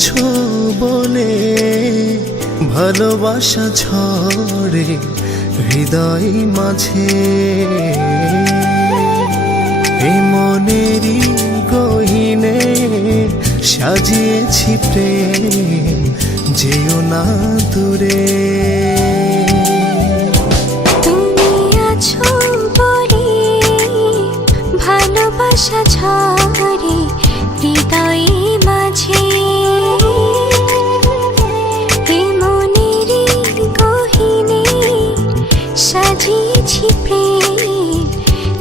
আছো বলে ভালোবাসা ঝরে হৃদয় মাঝে। এই মনেরই গহিনে সাজিয়েছি প্রেম, যেও না দূরে। তুমি আছো বলে ভালোবাসা ঝরে হৃদয় মাঝে। এই মনেরই গহিনে সাজিয়েছি প্রেম,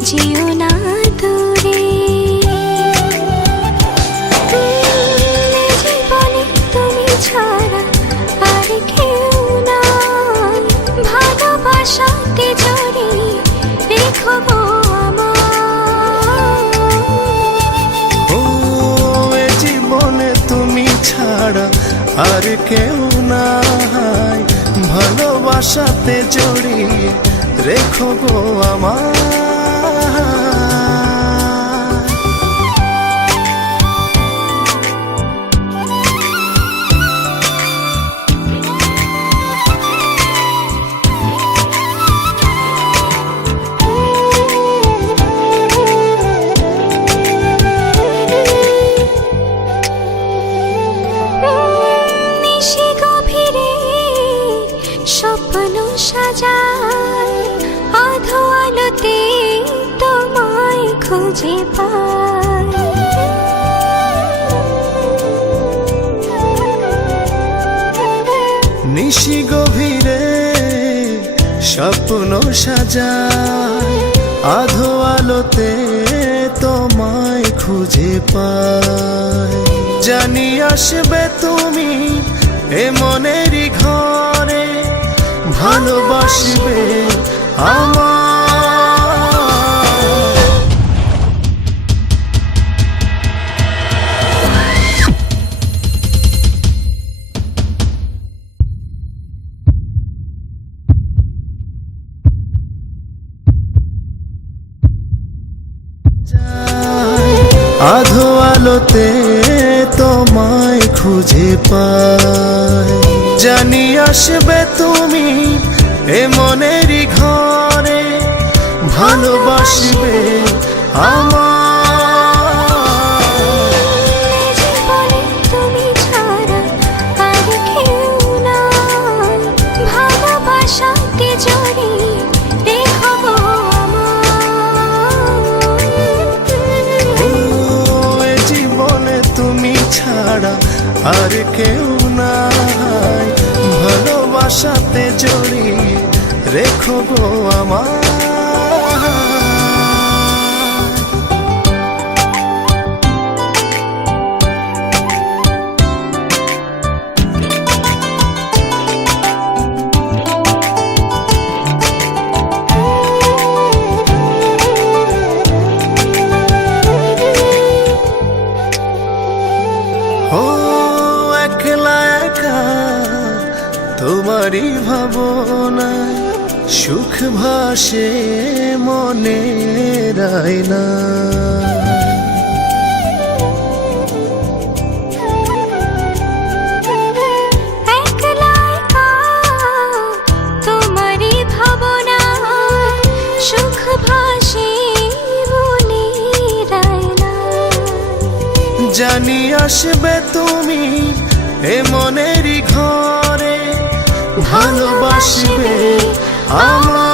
যেও না দূরে। জীবনে তুমি ছাড়া আর কেউ নাই, ভালোবাসাতে জড়িয়ে রেখো গো আমায়। ও এ জীবনে তুমি ছাড়া আর কেউ নাই, ভালোবাসাতে জড়িয়ে রেখো গো আমায়। নিশি গভীরে স্বপ্ন সাজায়, আধো আলোতে তোমায় খুঁজে পাই। নিশি গভীরে স্বপ্ন সাজায়, আধো আলোতে তোমায় খুঁজে পাই। জানি আসবে তুমি এ মনেরই ঘরে, ভালোবাসবে আমায়। আধো আলোতে তোমায় খুঁজে পাই। জানি আসবে তুমি এ মনেরই ঘরে, ভালোবাসবে আমায়। জীবনে তুমি ছাড়া আর কেউ নাই, ভালোবাসাতে জড়িয়ে রেখো গো আমায়। জীবনে তুমি ছাড়া আর কেউ নাই, ভালোবাসাতে জড়িয়ে রেখো গো আমায়। ও একলা একা তোমারই ভাবনায়, সুখ ভাসে মনের আয়নায়। একলা একা তোমারই ভাবনায়, সুখ ভাসে মনের আয়নায়। জানি আসবে তুমি এ মনেরই ঘরে, ভালোবাসবে আমায়।